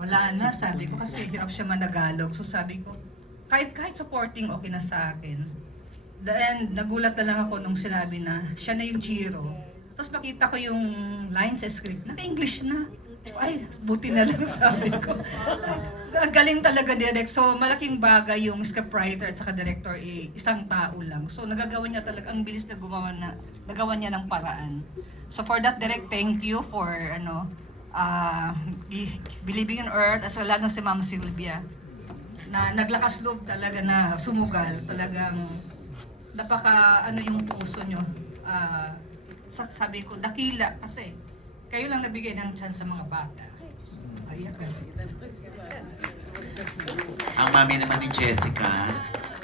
Wala na, sabi ko kasi hirap siya managalog. So sabi ko, kahit supporting okay na sa akin. Then nagulat na lang ako nung sinabi na siya na yung Jiro. Tapos makita ko yung lines sa script, naka-English na. Ay, buti na lang sabi ko. Ang galing talaga direct. So malaking bagay yung scriptwriter at saka director, isang tao lang. So nagagawa niya talaga, ang bilis na nagawa niya ng paraan. So for that direct, thank you for Believing in Earth, as lalo si Ma'am Sylvia, na naglakas loob talaga na sumugal, talagang napaka yung puso nyo. Sabi ko, dakila kasi kayo lang nabigay ng chance sa mga bata. Ayan. Ang mami naman ni Jessica.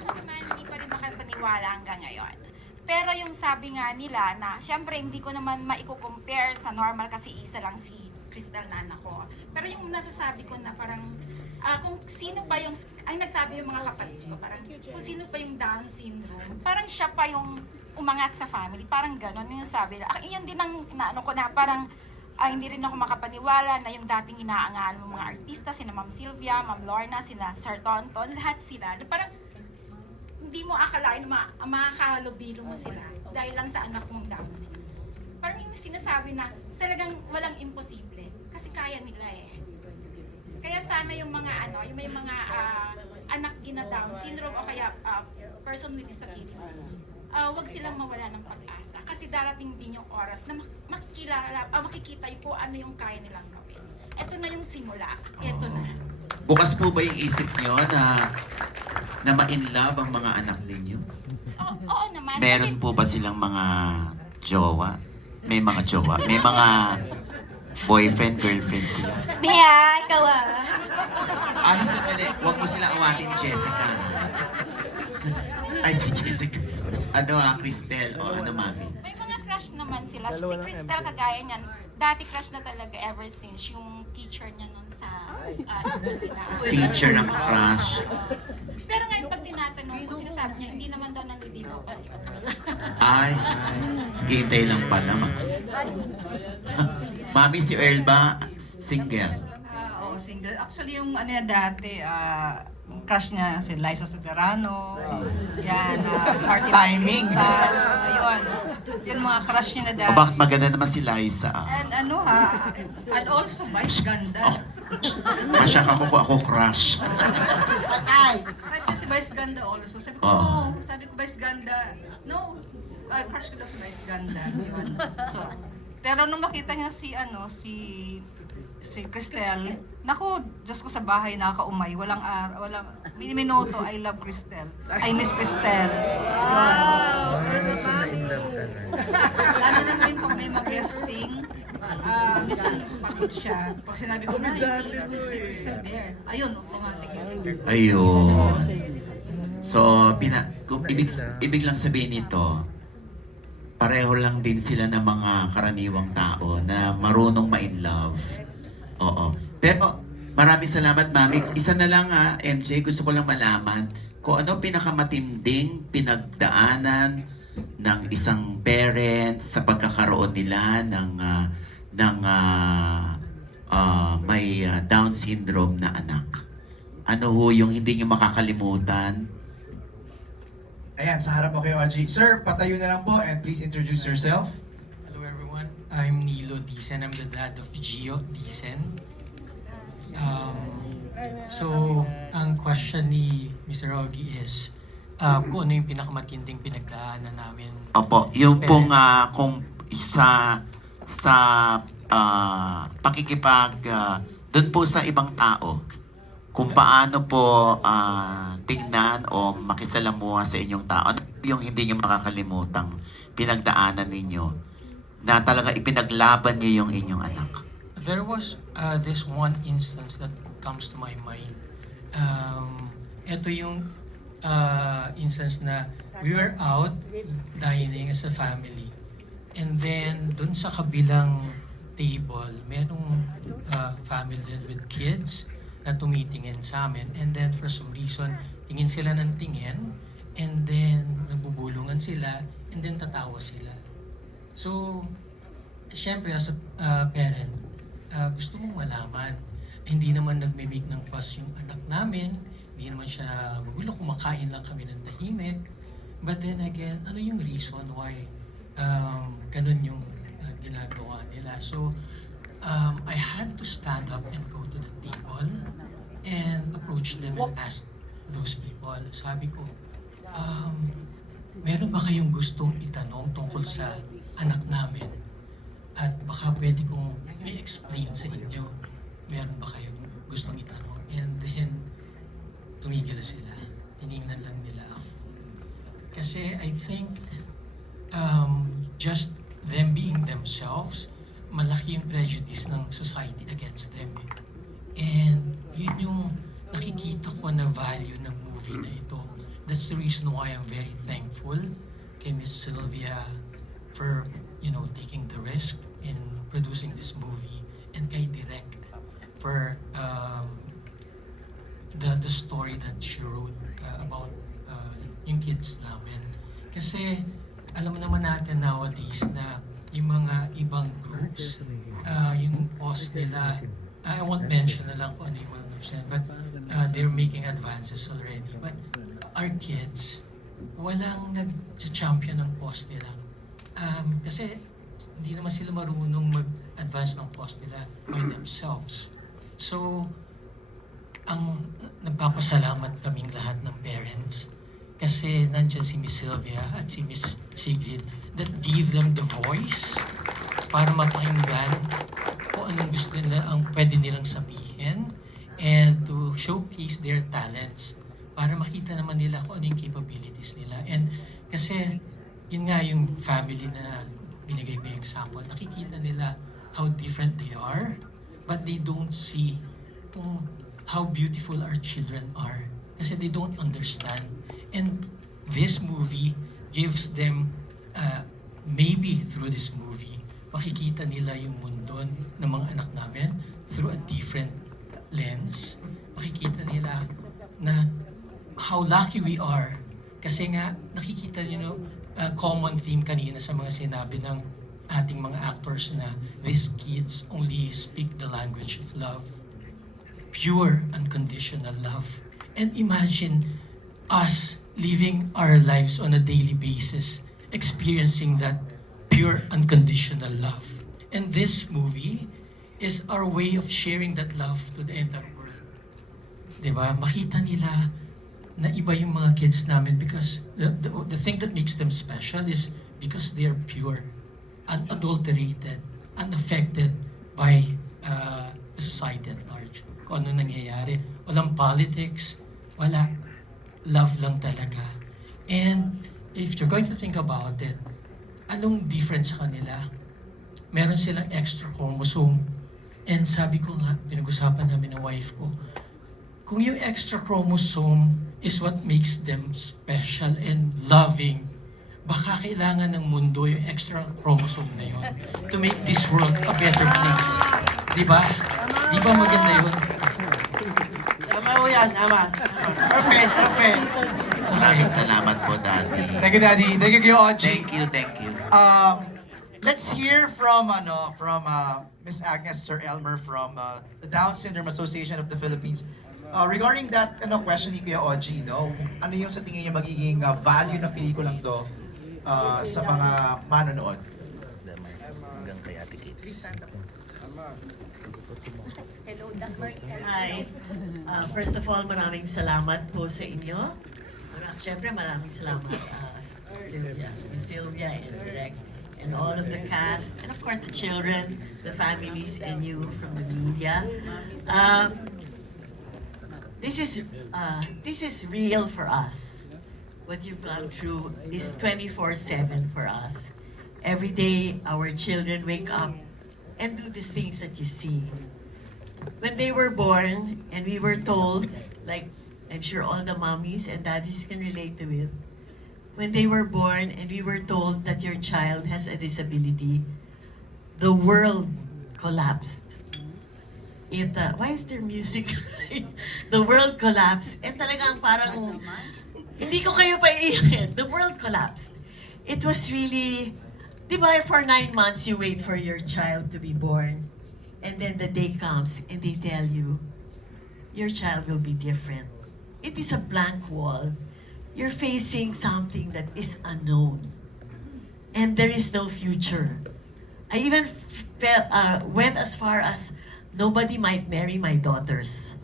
Ako naman, hindi pa rin makapaniwala hanggang ngayon. Pero yung sabi nga nila na, syempre hindi ko naman maiko-compare sa normal kasi isa lang si Crystal na anak ko. Pero yung nasasabi ko na parang, kung sino pa yung, ang nagsabi yung mga kapatid ko, parang kung sino pa yung Down syndrome, parang siya pa yung umangat sa family, parang gano'n yung sabi na. Yun din ang naano ko na parang, hindi rin ako makapaniwala na yung dating inaangaan ng mga artista, sina Ma'am Sylvia, Ma'am Lorna, sina Sir Tonton, lahat sila. Parang hindi mo akalain makakalubilo mo sila dahil lang sa anak mong Down syndrome. Parang yung sinasabi na talagang walang imposible kasi kaya nila eh. Kaya sana yung mga yung may mga anak din na Down syndrome o kaya person with disability, wag silang mawala ng pag-asa kasi darating din yung oras na makikita yung kung ano yung kaya nilang gawin. Ito na yung simula. Ito na. Bukas po ba yung isip nyo na ma-inlove ang mga anak ninyo? Oo naman. Meron po ba silang mga jowa? May mga jowa? May mga boyfriend, girlfriend sila? Mia, ikaw Ay, sandali. Huwag mo sila awatin, Jessica. Ay, si Jessica. Cristel. O, mami? May mga crush naman sila. Si Crystal kagaya niyan, dati crush na talaga ever since yung teacher niya nun sa school nila. Teacher ng crush. Pero ngayon pag tinatanong ko, sinasabi niya, hindi naman daw naliligaw pa si Ay, naghihintay lang pala. Mami, si Earl ba single? Oo, single. Actually, yung dati, crush niya si Liza Soberano, yan, Hearty Timing. Ayun, yun mga crush niya na O, dati. bakit maganda naman si Liza? And and also Vice Ganda. Masya ka ko ako crush. Kahit si Vice Ganda also. Sabi ko, Oo. sabi ko Vice Ganda. No, crush ko daw si Vice Ganda. Yun. So, pero nung makita niya si Cristel, naku, Diyos ko sa bahay nakakaumay, walang minuto, I love Cristel. I miss Cristel. Yun. Lalo na ngayon pag may mag-guesting, minsan pagod siya. Pag sinabi ko na, si Cristel there. Ayun, automatic isip. Ayun. So, ibig lang sabihin nito, pareho lang din sila ng mga karaniwang tao na marunong ma-inlove. Oo. Pero maraming salamat, Mami. Isa na lang MJ, gusto ko lang malaman kung ano pinakamatinding pinagdaanan ng isang parent sa pagkakaroon nila ng may Down syndrome na anak. Ano ho yung hindi nyo makakalimutan? Ayan, sa harap po kayo, Audrey. Sir, patayo na lang po and please introduce yourself. Hello everyone, I'm Nilo Dicen. I'm the dad of Gio Dicen. So, ang question ni Mr. Rogi is, kung ano yung pinakamatinding pinagdaanan namin. Opo, yung pong kung sa pakikipag doon po sa ibang tao, kung paano po tingnan o makisalamuha sa inyong tao, ano yung hindi nyo makakalimutang pinagdaanan ninyo na talaga ipinaglaban niyo yung inyong anak? There was this one instance that comes to my mind. Ito yung instance na we were out dining as a family. And then, dun sa kabilang table, merong family with kids na tumitingin sa amin. And then, for some reason, tingin sila ng tingin. And then, nagbubulungan sila. And then, tatawa sila. So, syempre, as a parent, gusto mong malaman. hindi naman nagme-make ng fuss yung anak namin, hindi naman siya magulo, kumakain lang kami ng tahimik. But then again, ano yung reason why ganun yung ginagawa nila? So, I had to stand up and go to the table and approach them and ask those people. Sabi ko, meron ba kayong gustong itanong tungkol sa anak namin? At baka pwede kong i-explain sa inyo. Meron ba kayong gustong itanong? And then, tumigil sila. Tiningnan lang nila ako. Kasi I think just them being themselves, malaki yung prejudice ng society against them. And yun yung nakikita ko na value ng movie na ito. That's the reason why I'm very thankful kay Miss Sylvia for, taking the risk in producing this movie, and kay Direk for the story that she wrote about yung kids namin. Kasi alam naman natin nowadays na yung mga ibang groups, yung post nila, I won't mention na lang kung ano yung mga groups na, but they're making advances already. But our kids, walang nag-champion ng post nila. Kasi hindi naman sila marunong mag-advance ng post nila by themselves. So, ang nagpapasalamat kaming lahat ng parents kasi nandyan si Miss Sylvia at si Miss Sigrid that give them the voice para mapakinggan kung anong gusto nila, ang pwede nilang sabihin, and to showcase their talents para makita naman nila kung ano yung capabilities nila. And kasi yun nga yung family na binigay ko yung example, nakikita nila how different they are, but they don't see how beautiful our children are kasi they don't understand. And this movie gives them, maybe through this movie, makikita nila yung mundo ng mga anak namin through a different lens. Makikita nila na how lucky we are kasi nga nakikita nyo common theme kanina sa mga sinabi ng ating mga actors na these kids only speak the language of love. Pure, unconditional love. And imagine us living our lives on a daily basis, experiencing that pure, unconditional love. And this movie is our way of sharing that love to the entire world. Diba? Makita nila na iba yung mga kids namin because the thing that makes them special is because they're pure, unadulterated, unaffected by the society at large. Kung ano nangyayari. Walang politics, wala. Love lang talaga. And if you're going to think about it, anong difference sa kanila? Meron silang extra chromosome. And sabi ko nga, pinag-usapan namin ng wife ko, kung yung extra chromosome is what makes them special and loving, baka kailangan ng mundo yung extra chromosome na yun to make this world a better place. Diba? Diba maganda yun? Tama po yan, tama. Perfect, perfect. Maraming salamat po, Daddy. Thank you, Daddy. Thank you, Kuya Oji. Thank you. Let's hear from Miss Agnes Sir Elmer from the Down Syndrome Association of the Philippines. Regarding that question ni Kuya Oji, ano yung sa tingin niyo magiging value ng pelikulang to sa mga manonood? Hi. First of all, maraming salamat po sa inyo. Siyempre, maraming salamat Sylvia and Direk, and all of the cast, and of course the children, the families, and you from the media. This is real for us. What you've gone through is 24/7 for us. Every day, our children wake up and do the things that you see. When they were born, and we were told, like I'm sure all the mommies and daddies can relate to it, when they were born and we were told that your child has a disability, the world collapsed. Why is there music? The world collapsed. And talagang parang, hindi ko kayo paiiyakin. The world collapsed. It was really, di ba, for 9 months you wait for your child to be born. and then the day comes and they tell you, your child will be different. It is a blank wall. You're facing something that is unknown. And there is no future. I even went as far as nobody might marry my daughters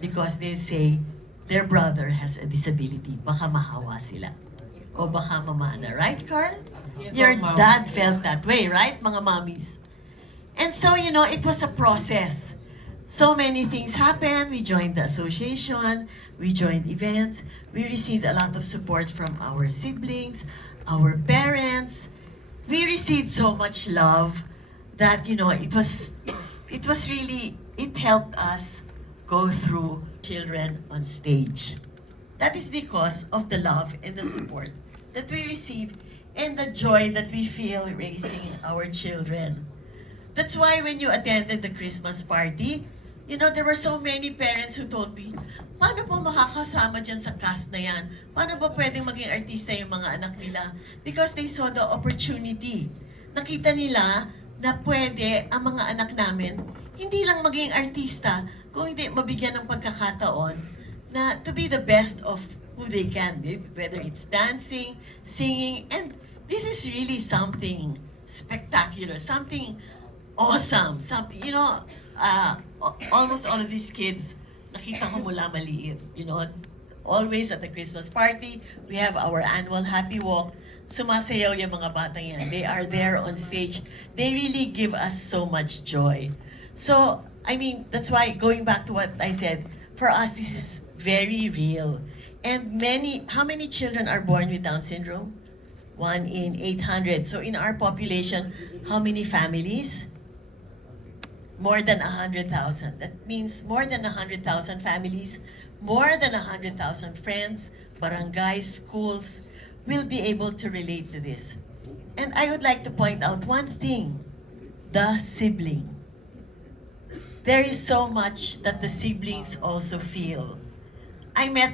because they say their brother has a disability. Baka mahawa sila. O baka mamana. Right, Carl? Your dad felt that way, right, mga mommies? And so, you know, it was a process. So many things happened. We joined the association. We joined events. We received a lot of support from our siblings, our parents. We received so much love that, you know, it was really, it helped us go through children on stage. That is because of the love and the support that we receive and the joy that we feel raising our children. That's why when you attended the Christmas party, you know, there were so many parents who told me, paano po makakasama dyan sa cast na yan? Paano ba pwedeng maging artista yung mga anak nila? Because they saw the opportunity. Nakita nila na pwede ang mga anak namin hindi lang maging artista, kung hindi mabigyan ng pagkakataon na to be the best of who they can be, whether it's dancing, singing, and this is really something spectacular, something awesome, something, you know, almost all of these kids, nakita ko mula maliit, you know, always at the Christmas party, we have our annual Happy Walk, sumasayaw yung mga batang yan. They are there on stage. They really give us so much joy. So, I mean, that's why, going back to what I said, for us, this is very real. And how many children are born with Down syndrome? 1 in 800. So in our population, how many families? More than 100,000. That means more than 100,000 families, more than 100,000 friends, barangays, schools will be able to relate to this. And I would like to point out one thing, the sibling. There is so much that the siblings also feel. I met